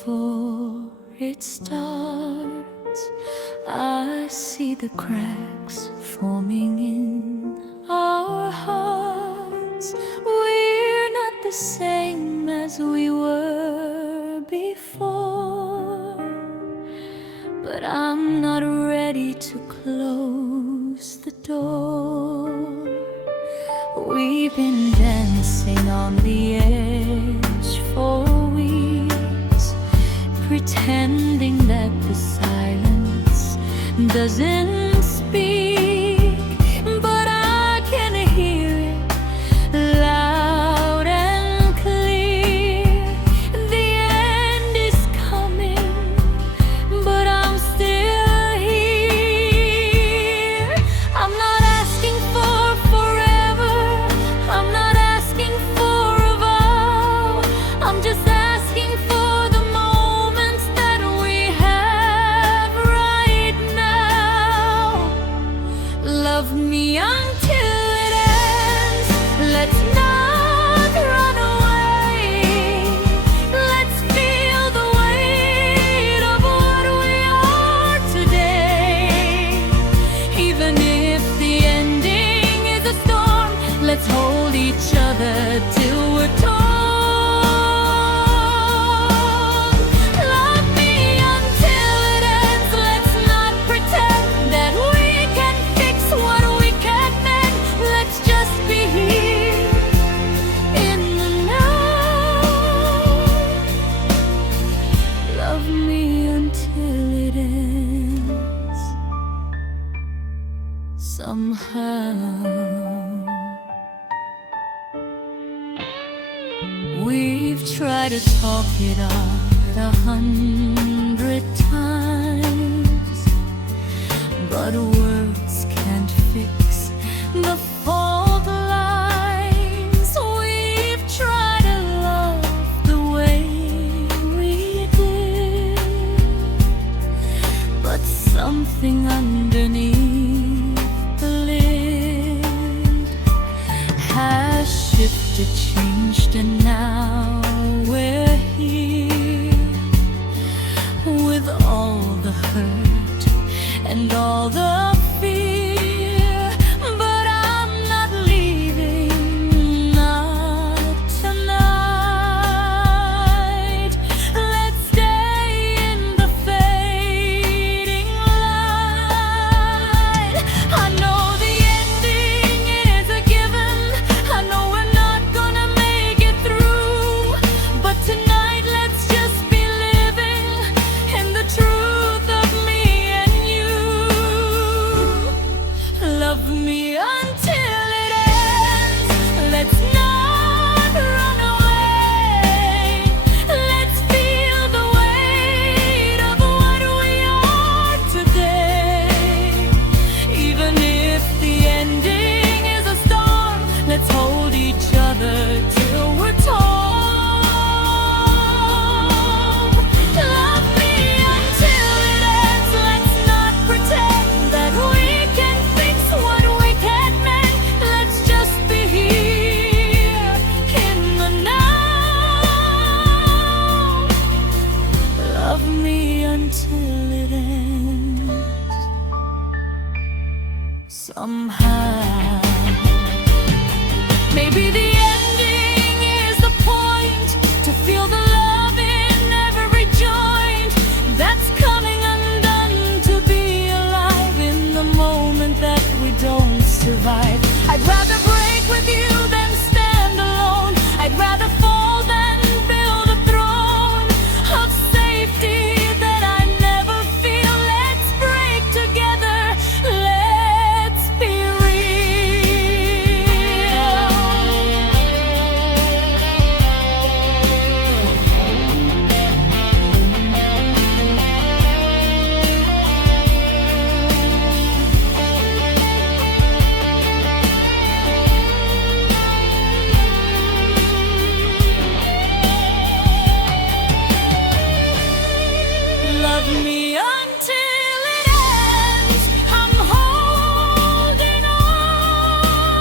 before it starts. I see the cracks forming in our hearts. We're not the same as we were before, but I'm not ready to close the door. We've been dancing on the edge for weeks, pretending that the silence doesn't speak, but I can hear it loud and clear. The end is coming, but I'm still here. I'm not asking for forever, I'm not asking for a vow, I'm just asking for the moments that we have right now. Love me until it ends. Let's not run away. Let's feel the weight of what we are today. Even if the ending is a storm, let's hold each other till we're torn. Love me until it ends. Let's not pretend that we can fix what we can't mend. Let's just be here in the now. Love me until it ends. Somehow we've tried to talk it out 100 times, but words can't fix the fault lines. We've tried to love the way we did, but something underneath the lid has shifted, changed, and now we're here with all the hurt and all the fear. But I'm not leaving, not tonight. Let's stay in the fading light. I know the ending is a given, I know we're not gonna make it through, but tonight let's just be living in the truth of me and you. Love me until it ends. Let's not run away. Let's feel the weight of what we are today. Even if the ending is a storm, let's hold each other till we're torn. Love me until it ends. Let's not pretend that we can fix what we can't mend. Let's just be here in the now. Love me until it ends. Somehow maybe the ending is the point, to feel the love in every joint that's coming undone, to be alive in the moment that we don't survive. I'd rather break with you than stand alone. I'd rather fall than build a throne of safety that I never feel. Let's break together. Let's be love me until it ends. I'm holding on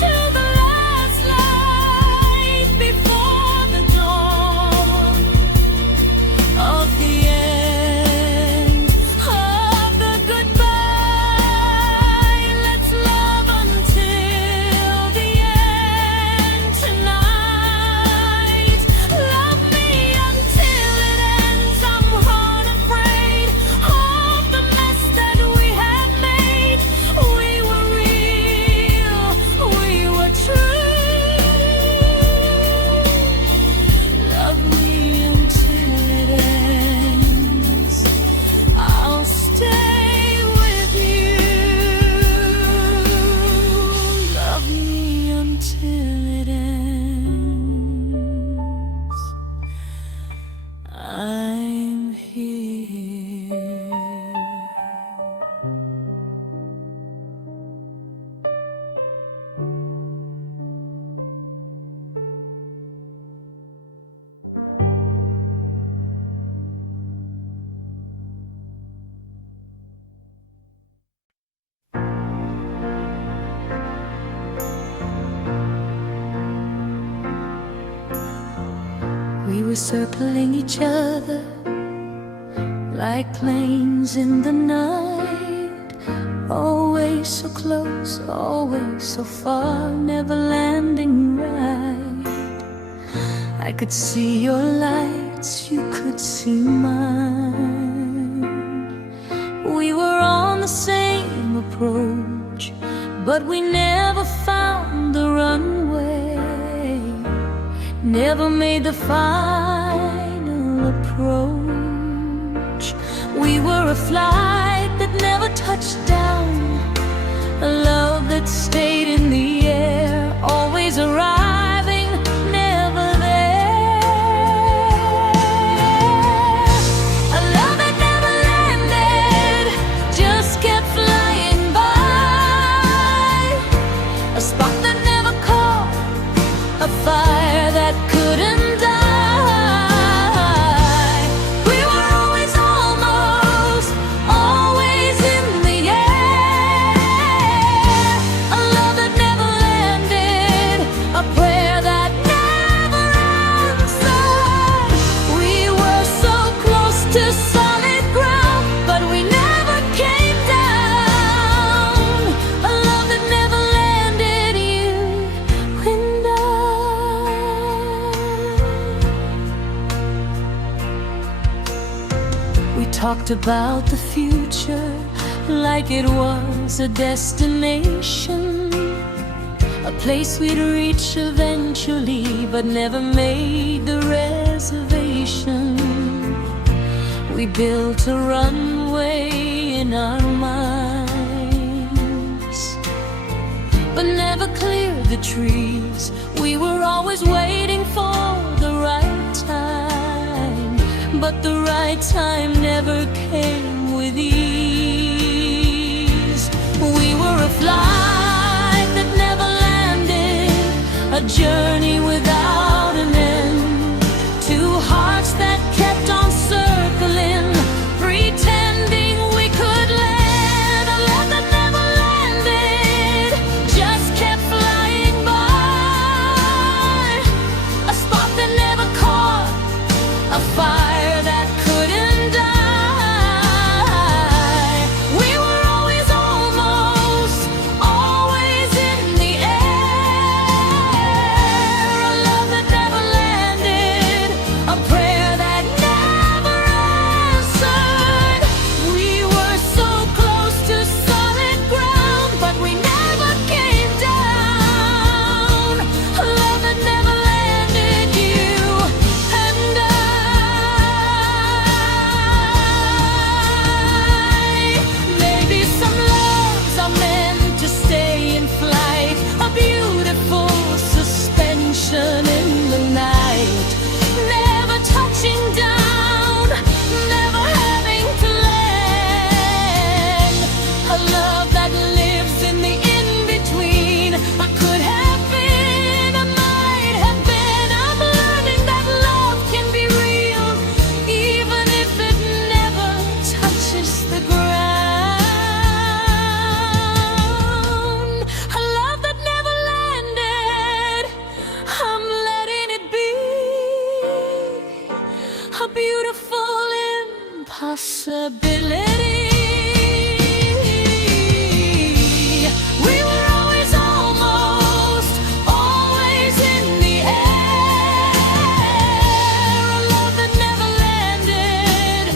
to the last light before the dawn. were circling each other like planes in the night, always so close, always so far, never landing right. I could see your lights, you could see mine. We were on the same approach, but we never found the runway, never made the final approach. We were a flight that never touched down, a love that stayed in the air, always arriving, never there. A love that never landed, just kept flying by, a spark that never caught, a fire that couldn't die. We were always almost, always in the air. A love that never landed, a prayer that never answered. We were so close to solid ground, but we never came down. A love that never landed, you and I. We talked about the future like it was a destination, a place we'd reach eventually, but never made the reservation. We built a runway in our minds, but never cleared the trees. We were always waiting for the right time, but the right time never came with ease. We were a flight that never landed, a journey without an end, two hearts that kept on circling, pretending we could land. A love that never landed, just kept flying by, a spark that never caught, a fire that couldn't die. We were always almost, always in the air. A love that never landed, a prayer that never answered. We were so close to solid ground, but we never came down. A love that never landed, you and I. Maybe some loves are meant to stay in flight, a beautiful suspension in the night, never touching down, never having to land. A love that lives in the in-between, I could have been, I might have been. I'm learning that love can be real, even if it never touches the ground. A love that never landed, I'm letting it be, a beautiful impossibility. We were always almost, always in the air. A love that never landed,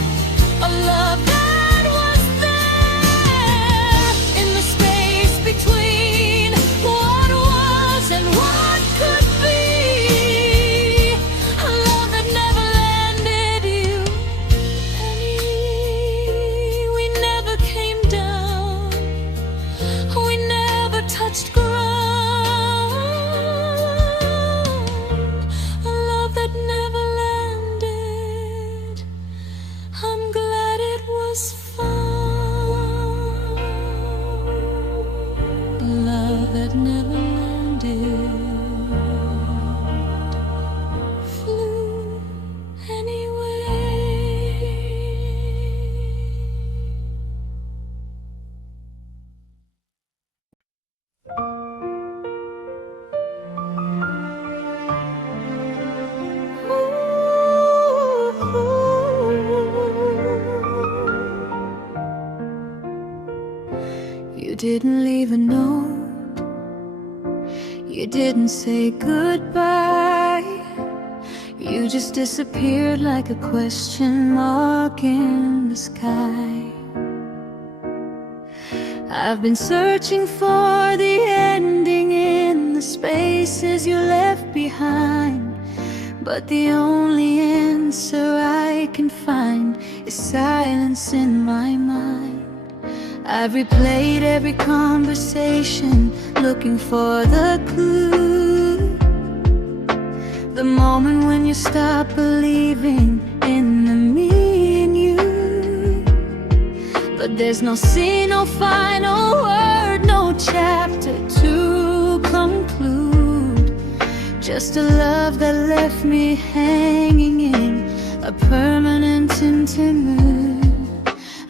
a love that was there in the space between what was and what could be. A love that never landed, you and me. didn't leave a note. You didn't say goodbye. You just disappeared like a question mark in the sky. I've been searching for the ending in the spaces you left behind, but the only answer I can find is silence in my mind. I've replayed every conversation, looking for the clue, the moment when you stop believing in the me and you. But there's no scene, no final word, no chapter to conclude. Just a love that left me hanging in a permanent interlude.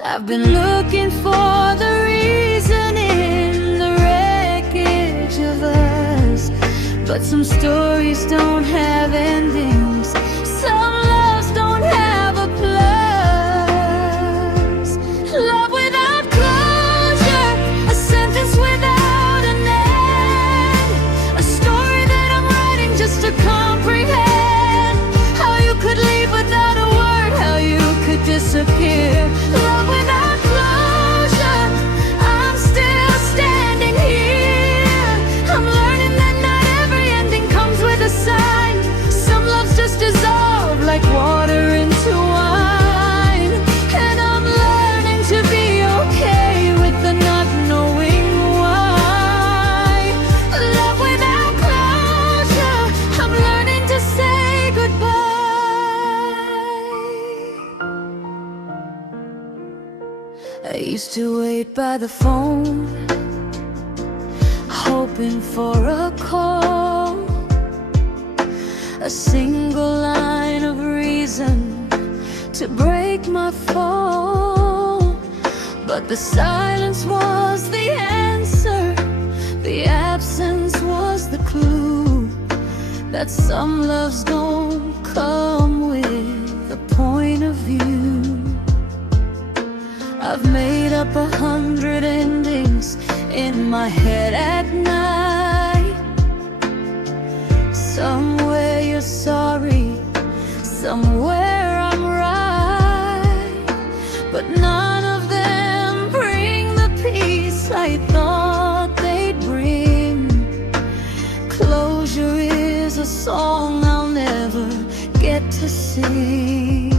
I've been looking for the reason in the wreckage of us, but some stories don't have endings, some loves don't have a plus. Love without closure, a sentence without an end, a story that I'm writing just to comprehend how you could leave without a word, how you could disappear. Love without closure, I'm still standing here. I'm learning that not every ending comes with a sign. Some loves just dissolve like water into wine, and I'm learning to be okay with the not knowing why. Love without closure, I'm learning to say goodbye. I used to wait by the phone, hoping for a call, a single line of reason to break my fall. But the silence was the answer, the absence was the clue, that some loves don't come with a point of view. I've made up 100 endings in my head at night. Somewhere you're sorry, somewhere I'm right, but none of them bring the peace I thought they'd bring. Closure is a song I'll never get to sing.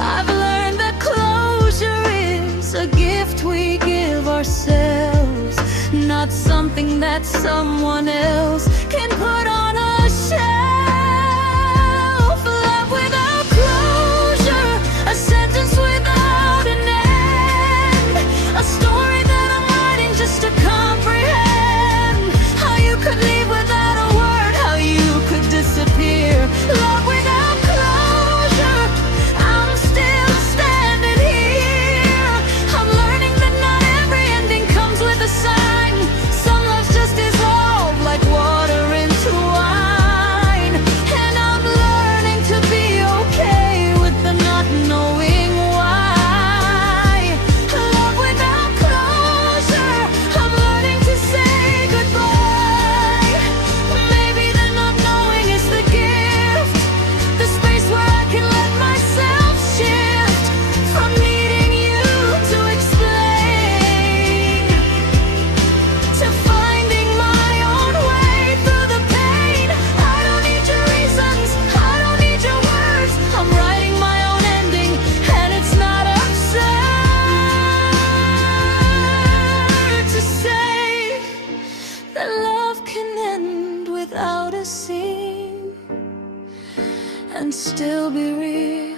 I've learned that closure is a gift we give ourselves, not something that someone else can put on a shelf. Love without closure, a sentence without an end, a story that I'm writing just to comprehend how you could leave without a word, how you could disappear. Love without closure, I'm still standing here. I'm learning that not every ending comes with a sign. Some loves just dissolve like water into wine, and I'm learning to be okay with the not knowing why. Love without closure, I'm learning to say goodbye. Maybe the not knowing is the gift, the space where I can let myself shift from needing you to explain, to finding my own way through the pain. I don't need your reasons, I don't need your words. I'm writing my own ending, and it's not absurd to say that love can end without a scene and still be real,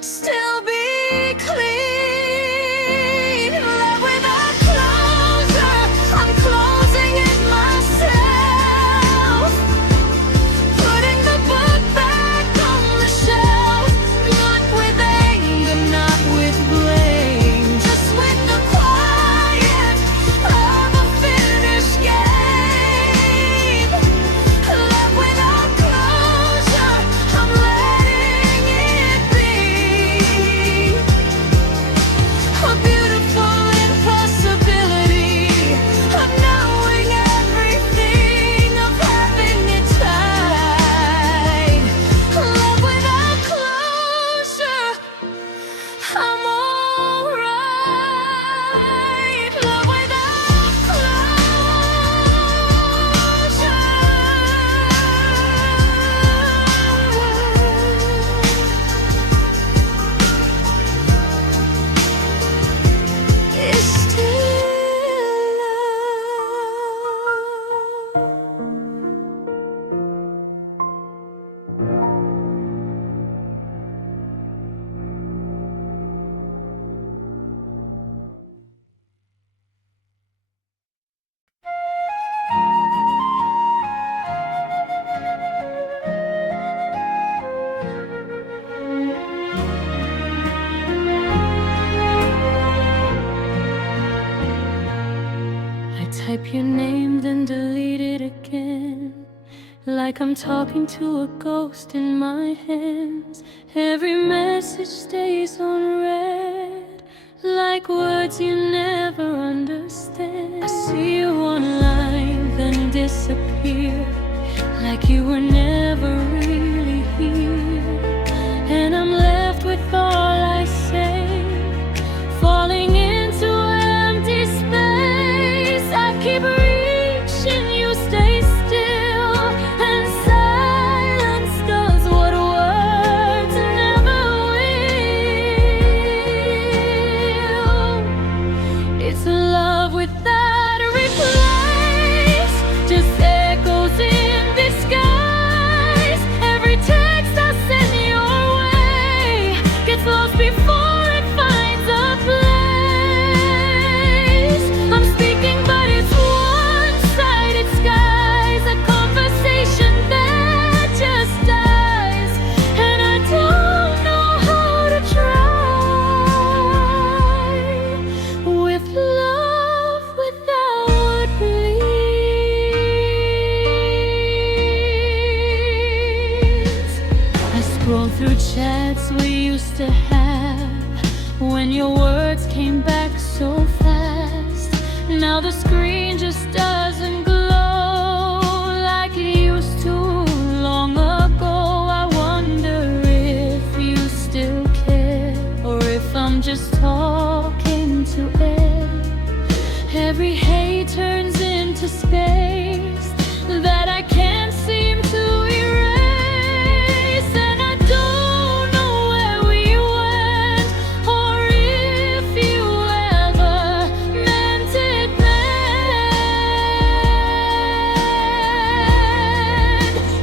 still be clean. Love without closure, I'm closing it myself, putting the book back on the shelf, not with anger, not with blame, just with the quiet of a finished game. Love without closure, I'm letting it your name, then delete it again. Like I'm talking to a ghost in my hands. Every message stays unread, like words you never understand. I see you online, then disappear, like you were never really here. And I'm left with all I say, falling into empty space. I keep reaching, you stay still, and silence does what words never will. It's love without a replace, just echoes in disguise. Every text I send your way gets lost before it finds a place. I'm speaking, but it's one-sided skies, a conversation that just dies, and I don't know how to try with love without release. I scroll through chats we used to have, when your words came back so fast. Now the screen just doesn't glow like it used to long ago. I wonder if you still care, or if I'm just talking to air. Every hate turns into space that I can't seem to erase. And I don't know where we went, or if you ever meant it then.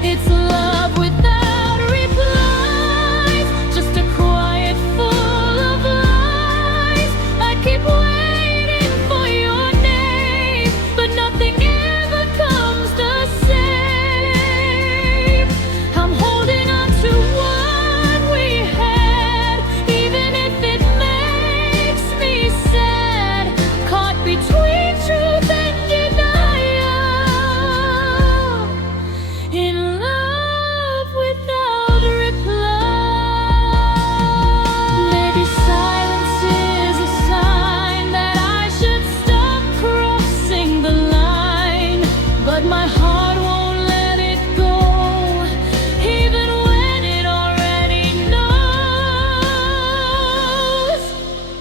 It's love without replies, just a quiet full of lies. I keep waiting for your name, but nothing ever comes the same. I'm holding on to what we had, even if it makes me sad. Caught between truth and denial, in love without reply. Maybe silence is a sign that I should stop crossing the line, but my heart won't let it go, even when it already knows.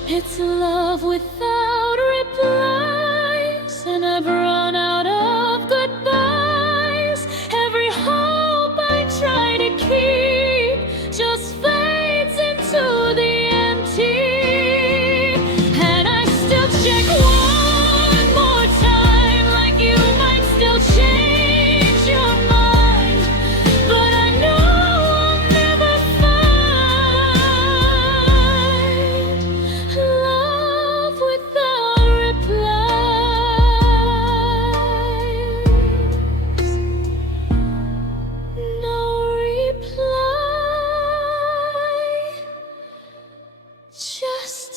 It's love without replies, and I've run out of goodbyes. Every hope I try to keep just fades into the empty. And I still check one more time, like you might still change your mind, but I know I'll never find love without replies. No reply, just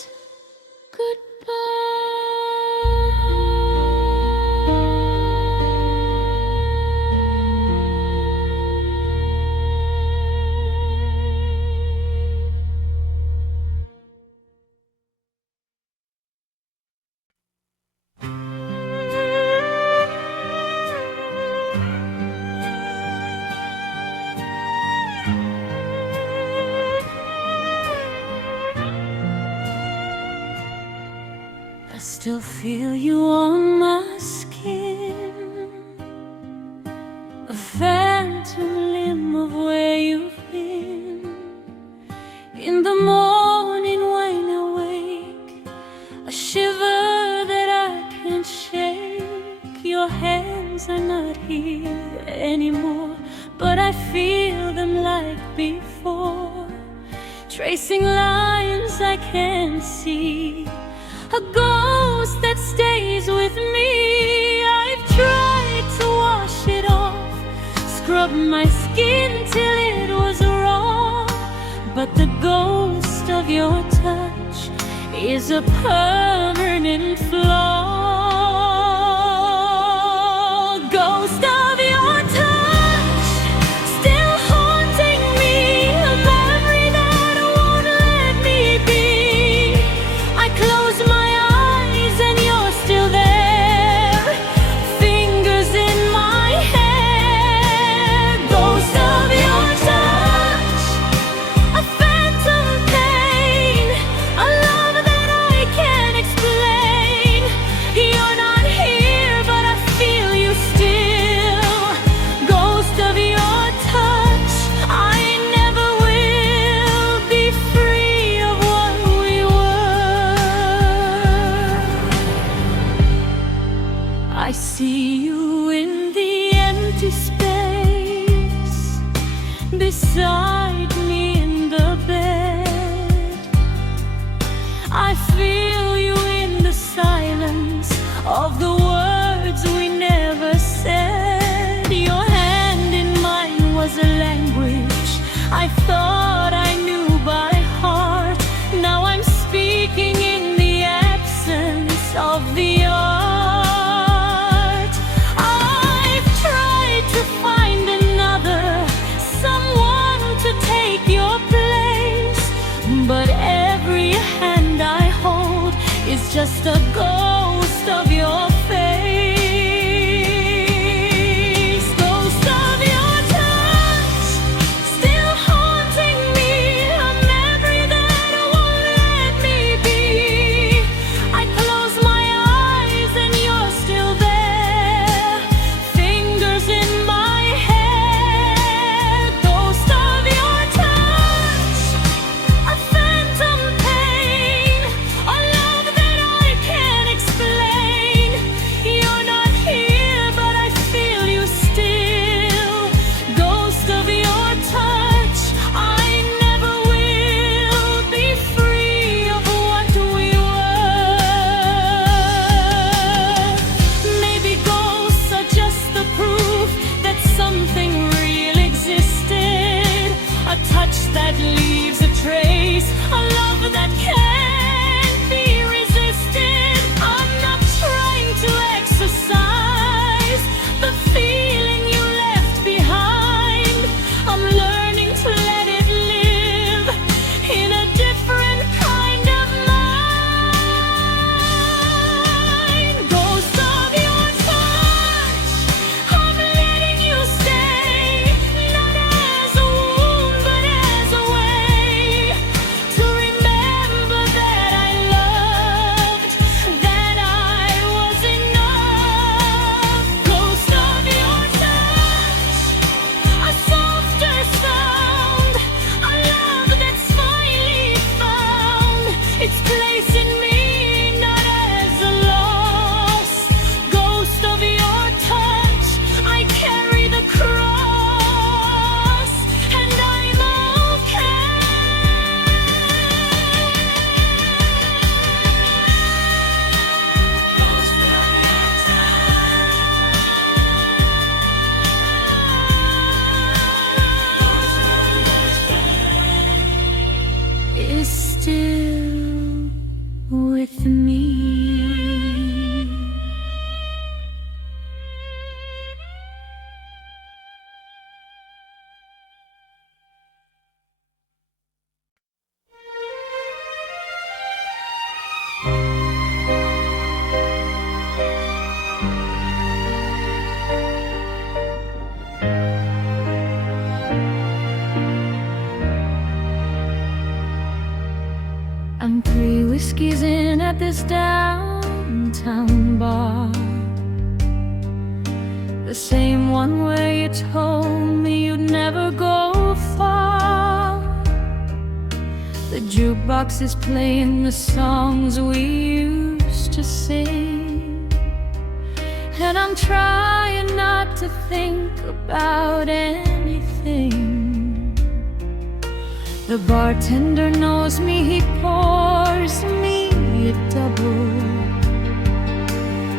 I still feel you on my skin, a phantom limb of where you've been. In the morning when I wake, a shiver that I can't shake. Your hands are not here anymore, but I feel them like before, tracing lines I can't see, a ghost that stays with me. I've tried to wash it off, scrub my skin till it was raw, but the ghost of your touch is a permanent flaw. just a ghost of your face. Ghost of your touch, still haunting me. A memory that won't let me be. I close my eyes and you're still there. Fingers in my hair. Ghost of your touch, a phantom pain, a love that I can't explain. You're not here, but I feel you still. Ghost of your touch, I never will be free of what we were. Maybe ghosts are just the proof that something real existed. A touch that leaves a trace, a love that can't be resisted. I'm not trying to exercise the feeling you left behind. I'm learning to let it live in a different kind of mind. Ghost of your touch, I'm letting you stay, not as a wound, but as a way to remember that I loved, that I was enough. Ghost of your touch, a softer sound, a love that's finally found its place in me, not as a loss. Ghost of your touch, I carry the cross, and I'm okay. Is still with me. I'm 3 whiskeys in at this downtown bar, the same one where you told me you'd never go far. The jukebox is playing the songs we used to sing, and I'm trying not to think about anything. The bartender knows me, he pours me a double.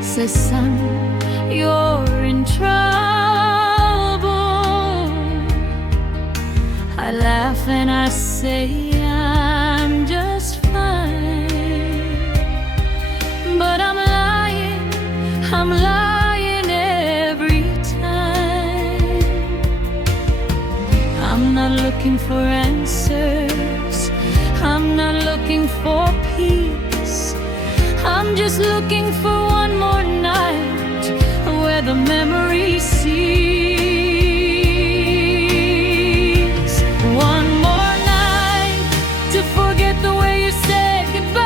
Says, son, you're in trouble. I laugh and I say, I'm just fine. But I'm lying every time. I'm not looking for answers, I'm not looking for peace. I'm just looking for one more night where the memory cease. One more night to forget the way you said goodbye.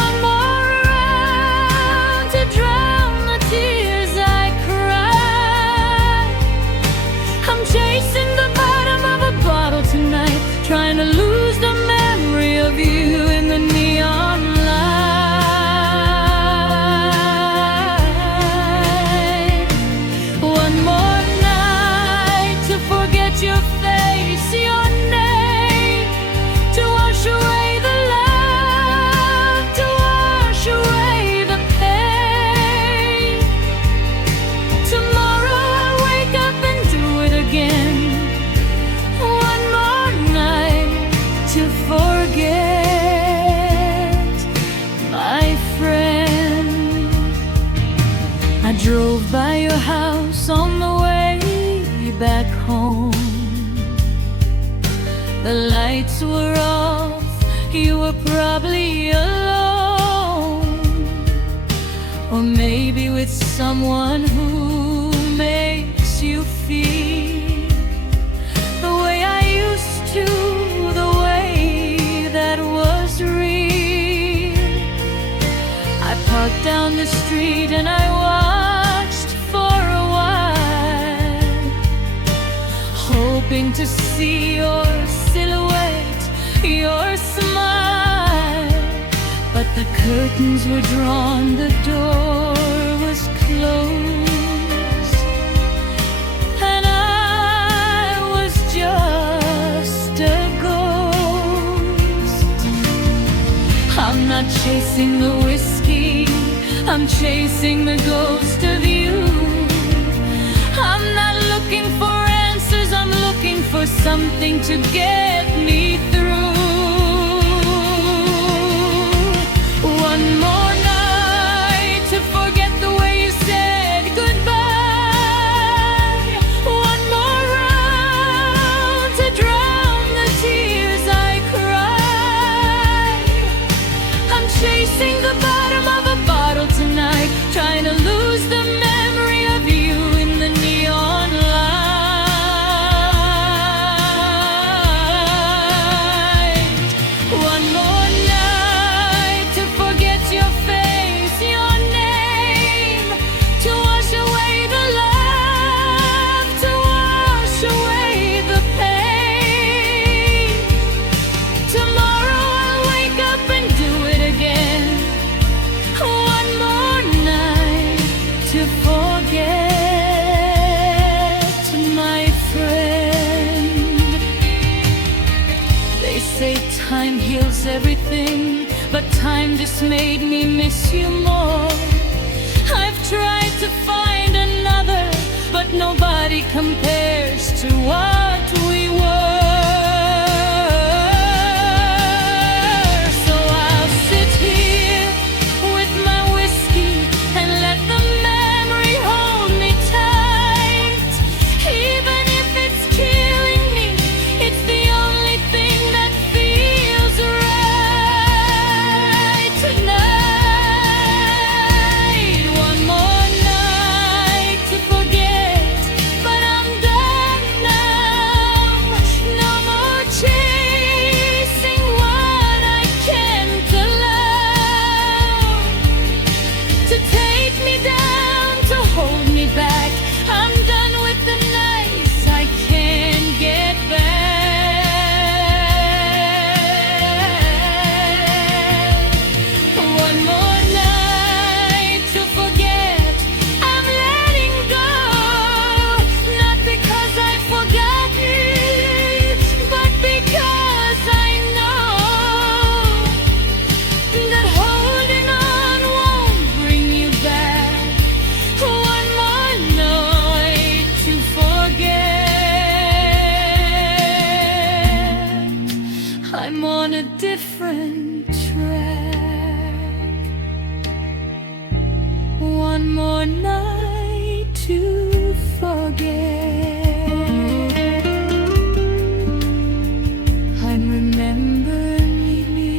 One more round to drown the tears I cry. I'm chasing the bottom of a bottle tonight, trying to lose the memory of you in the neon light. One more night to forget your face, your name, to wash away the love, to wash away the pain. Tomorrow I'll wake up and do it again. One more night to forget, my friend. I drove by your house on the way back home. The lights were off, you were probably alone, or maybe with someone who makes you feel the way I used to, the way that was real. I parked down the street and I watched for a while, hoping to see your silhouette, your smile. But the curtains were drawn, the door was closed, and I was just a ghost. I'm not chasing the whiskey, I'm chasing the ghost of you. I'm not looking for answers, I'm looking for something to get me through. One more night to forget the way you said goodbye. One more round to drown the tears I cry. I'm chasing the bottom of a bottle tonight, trying to lose the memory of you in the neon light. One more night to forget your face, your name, to wash away the love, to wash away the pain. Tomorrow I'll wake up and do it again. One more night to forget, my friend. They say time heals everything, but time just made me miss you more. I've tried to find another, but nobody compares to what we were. So I'll sit here with my whiskey and let the memory hold me tight. Even if it's killing me, it's the only thing that feels right tonight. One more night to forget, but I'm done now. No more chasing what I can't allow to take me down, to hold me back. I'm done with the nights I can't get back. One more night to forget, I'm letting go. Not because I've forgotten, but because I know that holding on won't bring you back. One more night to forget. I'm on a different track. One more night to forget. I'm remembering me.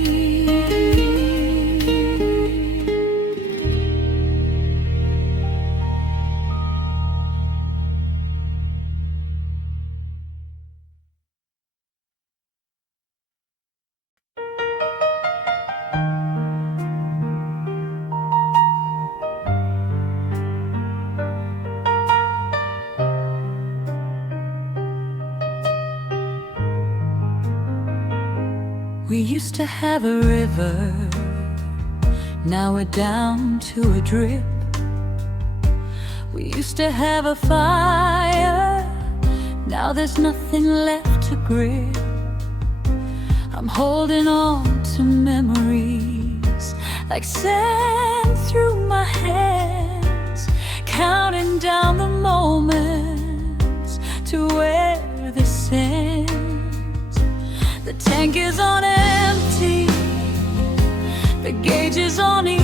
We used to have a river, now we're down to a drip. We used to have a fire, now there's nothing left to grip. I'm holding on to memories like sand through my hands, counting down the moments to where this ends. The tank is on empty, the gauge is on E.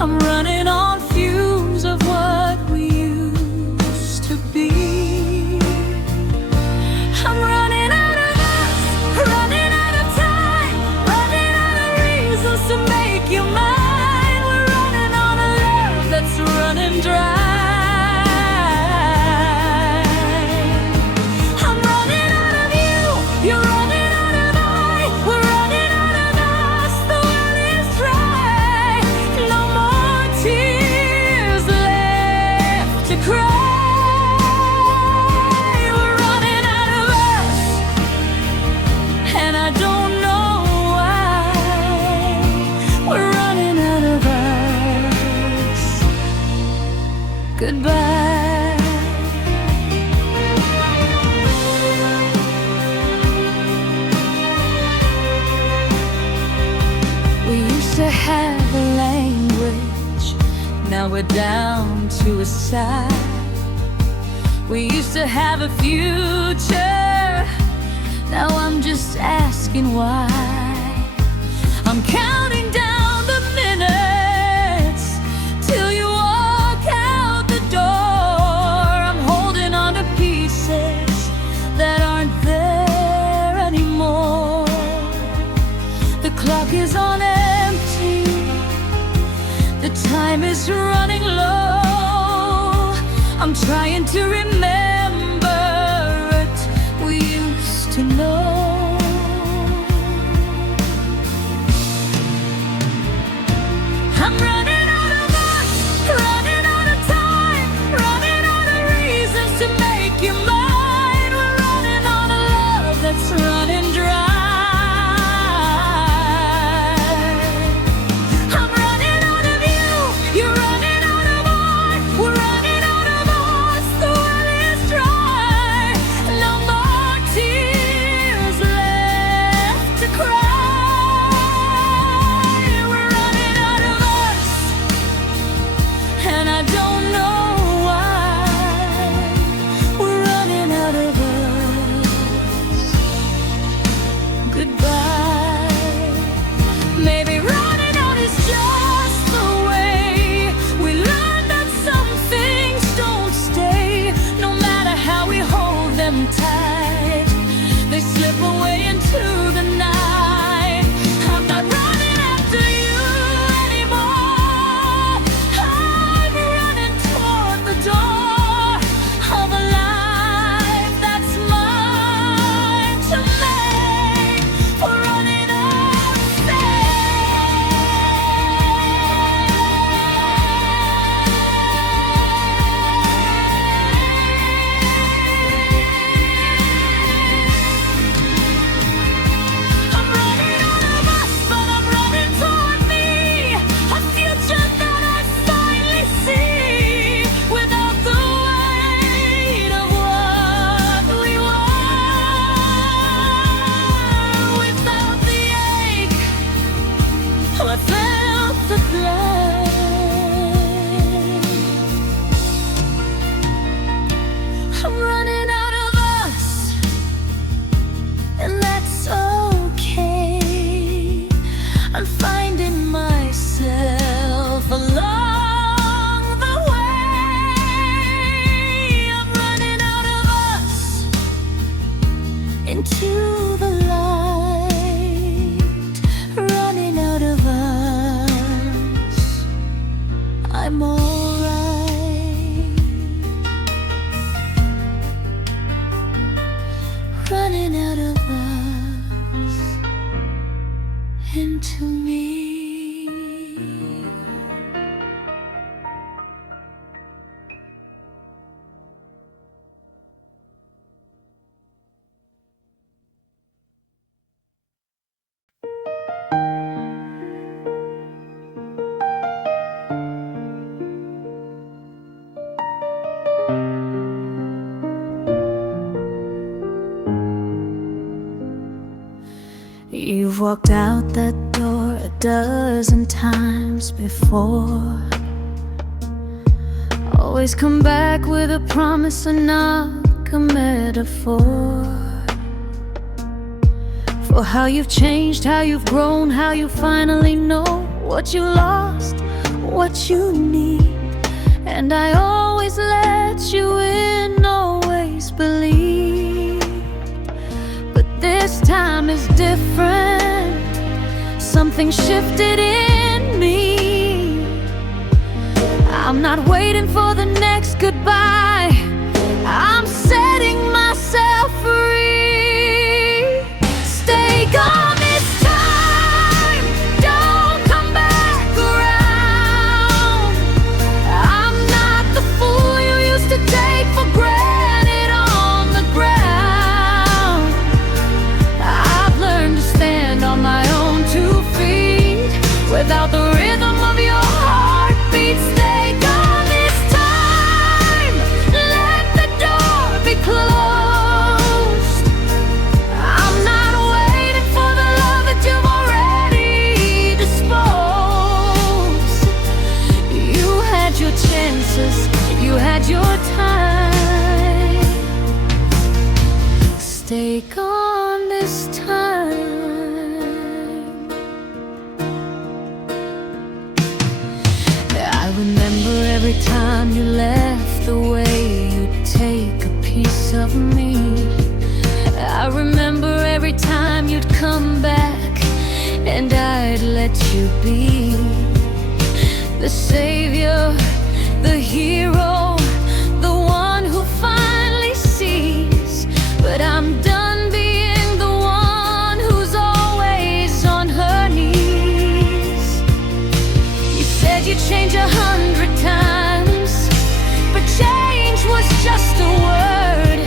I'm running on fumes of what we used to be. I'm running out of us, running out now we're down to a side. We used to have a future, now I'm just asking why. I'm counting down the minutes till you walk out the door. I'm holding on to pieces that aren't there anymore. The clock is on empty, the time is running low. I'm trying to remember it we used to know. I'm running out of us, running out of time, running out of reasons to make you mine. We're running on a love that's running dry. I'm running out of you, you're running out of art, we're running out of us, the well is dry. No more tears left to cry. We're running out of us, and I don't know why. We're running out of us. Goodbye. Maybe running out is just the way we learn that some things don't stay. No matter how we hold them tight, they slip away into the night. I'm not running after you anymore. I'm running toward the door of a life that's mine to make. We're running out of I'm running out of us, but I'm running toward me, a future that I finally see, without the weight of what we were, without the ache. I felt the blood. I'm running out of us, and that's okay. I'm finding myself along the way. I'm running out of us into the light, running out of us. I'm alright. Running out of us into me. You've walked out that door a dozen times before. Always come back with a promise and not a metaphor. For how you've changed, how you've grown, how you finally know what you lost, what you need. And I always let you in, always believe. But this time is different. Something shifted in me. I'm not waiting for the next goodbye. I'm setting myself free. Stay gone this time. Don't come back around. I'm not the fool you used to take for granted on the ground. I've learned to stand on my own 2 feet without the rhythm of your heartbeat. Stay gone this time. Let the door of me. I remember every time you'd come back, and I'd let you be the savior, the hero, the one who finally sees. But I'm done being the one who's always on her knees. You said you'd change 100 times, but change was just a word.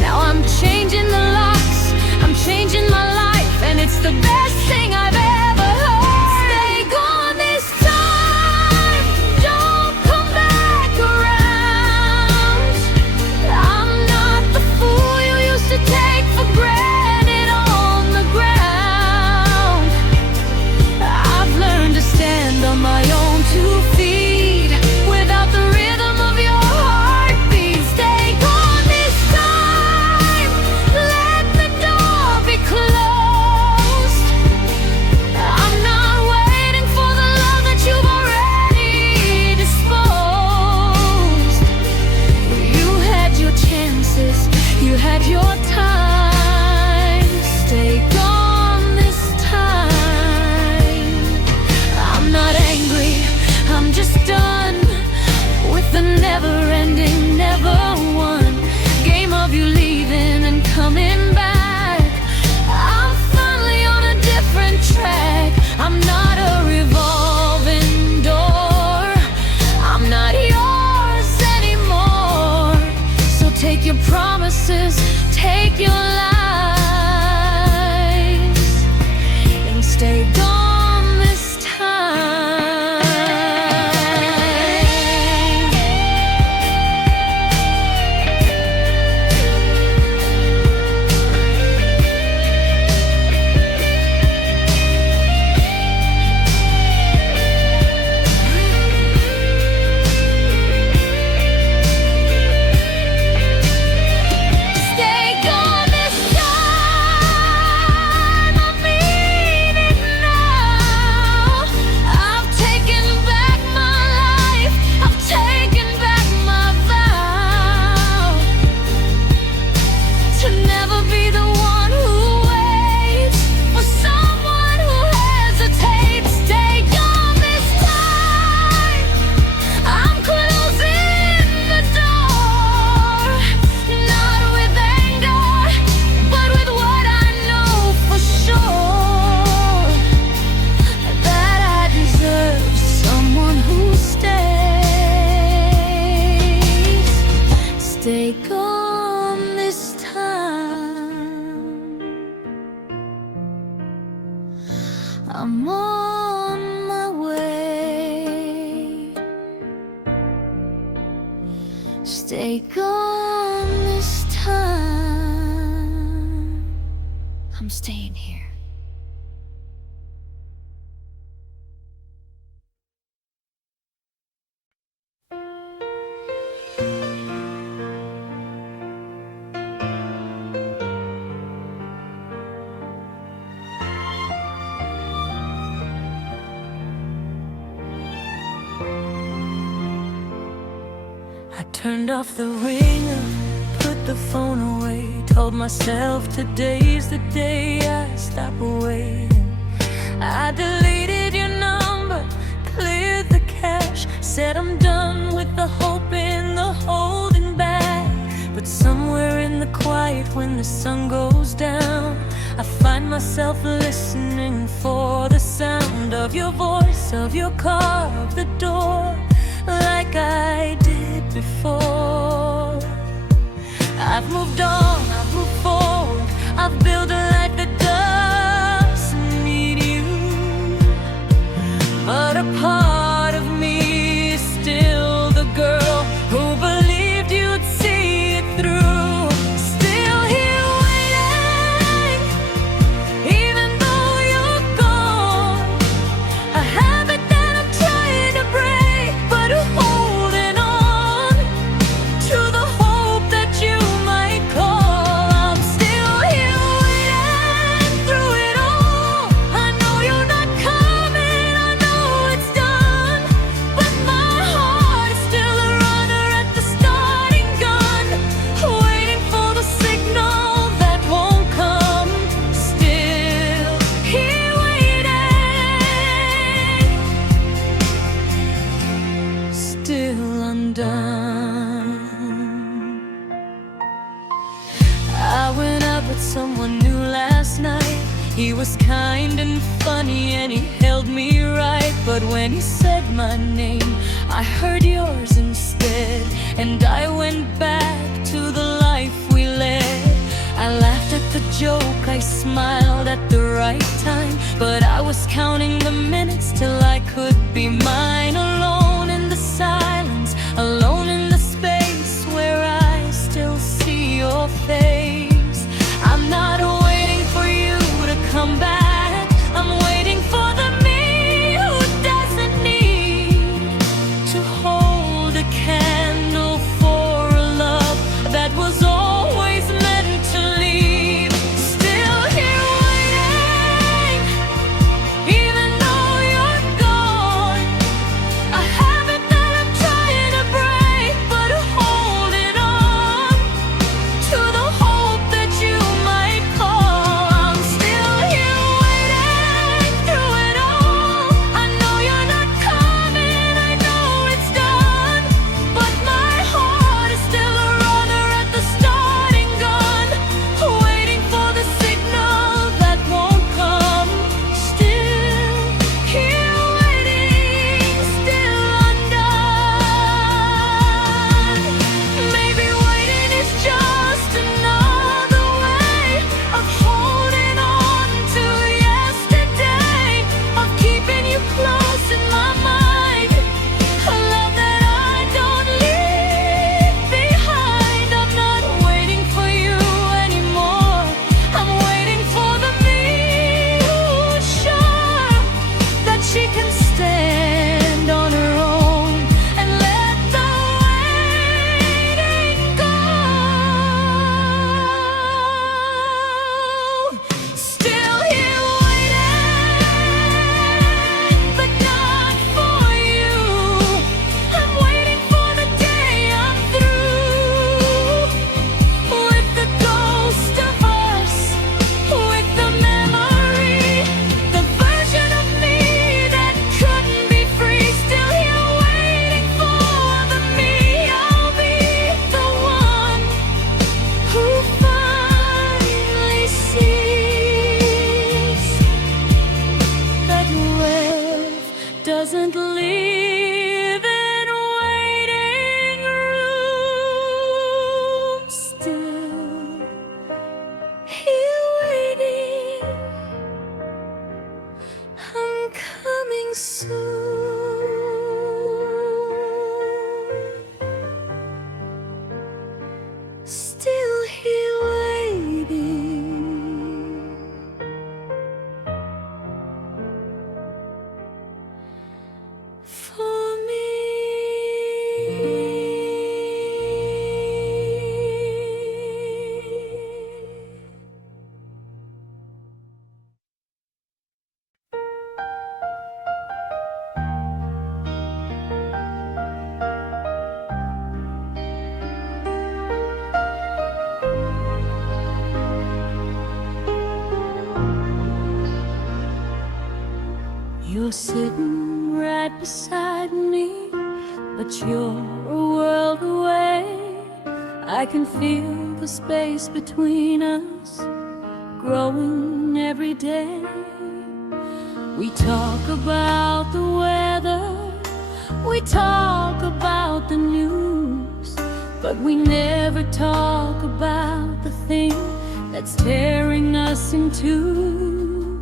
Now I'm changing the locks, I'm changing my life, and it's the best thing I've ever heard. Stay gone this time, don't come back around. I'm not the fool you used to take for granted on the ground. I've learned to stand on my own 2 feet without the rhythm of your heartbeat. Stay gone this time, let the door be closed. I'm not waiting for the love that you've already disposed. You had your chances, you had your time. Stay gone this time. I'm not angry, I'm just done with the never-ending, never-won game of you leaving and coming back. I'm finally on a different track. I'm not a revolving door, I'm not yours anymore. So take your promises, take your lies, and stay gone this time. Stay gone this time, I mean it now. I've taken back my life, I've taken back my vow to never be the one who waits for someone who hesitates. Stay gone this time, I'm closing the door, not with anger, but with what I know for sure, that I deserve someone who stays. Stay gone this time, I'm on my way. Stay gone this time, I'm staying here. I turned off the ringer, put the phone away, told myself today's the day I stop waiting. I deleted your number, cleared the cache, said I'm done with the hoping, the holding back. But somewhere in the quiet when the sun goes down, I find myself listening for the sound of your voice, of your car, of the door, like I did before. I've moved on, I've moved forward, I've built a life that doesn't need you. But a part of me is still the girl who believed you'd see it through. Still here waiting, even though you're gone. A habit that I'm trying to break, but holding on to the hope that you might call. I'm still here waiting. with someone new last night. He was kind and funny and he held me right. But when he said my name, I heard yours instead. And I went back to the life we led. I laughed at the joke, I smiled at the right time. But I was counting the minutes till I could be mine. Alone in the silence, alone in the space where I still see your face. I'm not waiting for you to come back. I'm waiting for the me who doesn't need to hold a candle for a love that was always meant to leave. Still here waiting, even though you're gone. A habit that I'm trying to break, but holding on to the hope that you might call. I'm still here waiting through it all. I know you're not coming, I know it's done, but my heart is still a runner at the starting gun, waiting for the signal that won't come. Still here waiting, still undone. Maybe waiting is just another way of holding on to yesterday, of keeping you close in my mind. A love that I don't leave behind. I'm not waiting for you anymore. I'm waiting for the me who's sure that she can stand on her own and let the waiting go. Still here waiting, but not for you. I'm waiting for the day I'm through with the ghost of us, with the memory, the version of me that couldn't be free. Still here waiting for the me. I'll be the one who finally sees that love doesn't live in waiting rooms. Still here waiting, I'm coming soon. Still here waiting for me. You're sitting right beside me, but you're a world away. I can feel the space between us growing every day. We talk about the weather, we talk about the news, but we never talk about the thing that's tearing us in two.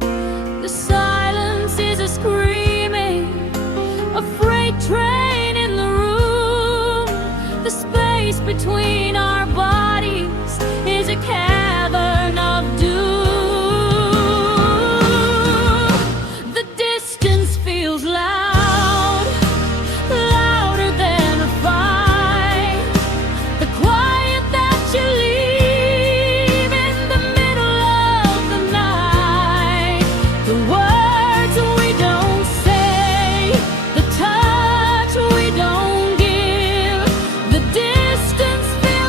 The silence is a screaming, a freight train in the room. The space between our bodies is a cavern of doom. The distance feels loud, louder than a fight. The quiet that you leave in the middle of the night. The words we don't say, the touch we don't give. The distance feels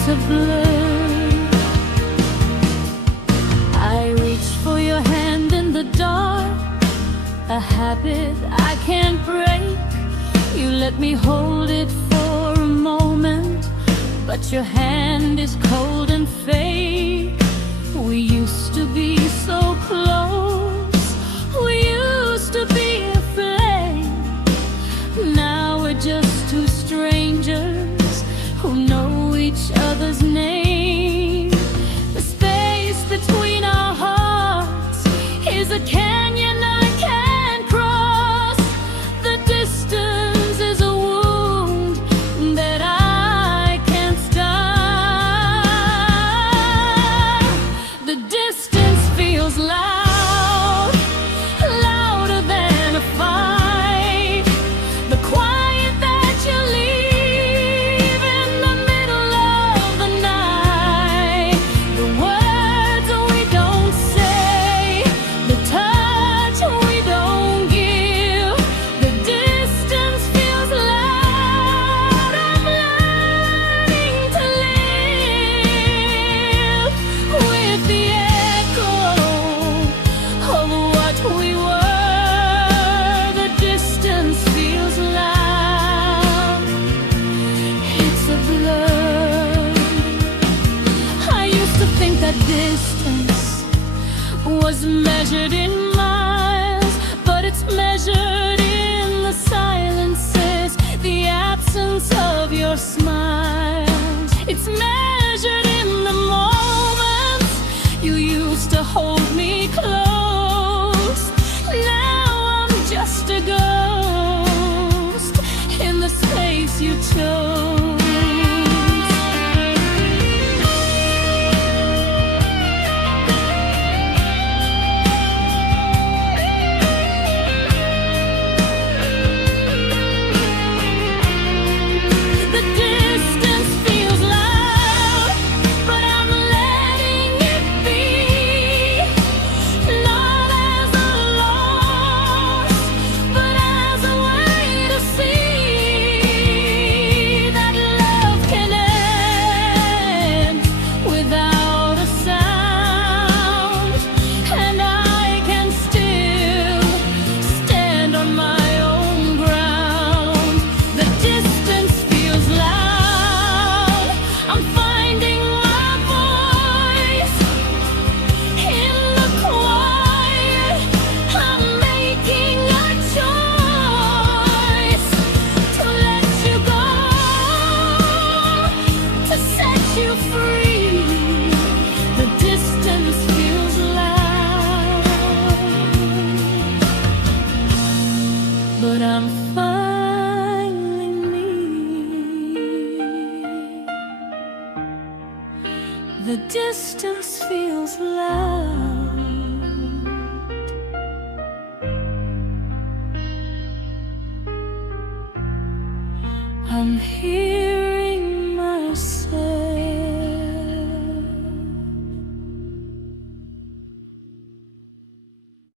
it's a blur. I reach for your hand in the dark, a habit I can't break. You let me hold it for a moment, but your hand is cold and fake. We used to be so close, we used to be a flame. Now we're just two strangers who know each other's name. The space between our hearts is a canyon I can't cross. The distance is a wound that I can't stop. The distance feels loud, louder than a fight. The quiet that you leave in the middle of the night. The words we don't say, the touch we don't give. The distance feels loud. I'm learning to live with the echo of what we were. The distance feels loud. It's a blur. I used to think that distance was measured in miles, but it's measured in the silences, the absence of your smiles. It's measured in the moments you used to hold me close. Now I'm just a ghost in the space you chose. The distance feels loud, but I'm letting it be. Not as a loss, but as a way to see that love can end without a sound, and I can still stand on my own ground. The distance feels loud. I'm finding my voice in the quiet. I'm making a choice to let you go, to set you free. The distance feels loud, but I'm finally me. The distance feels loud. I'm hearing myself.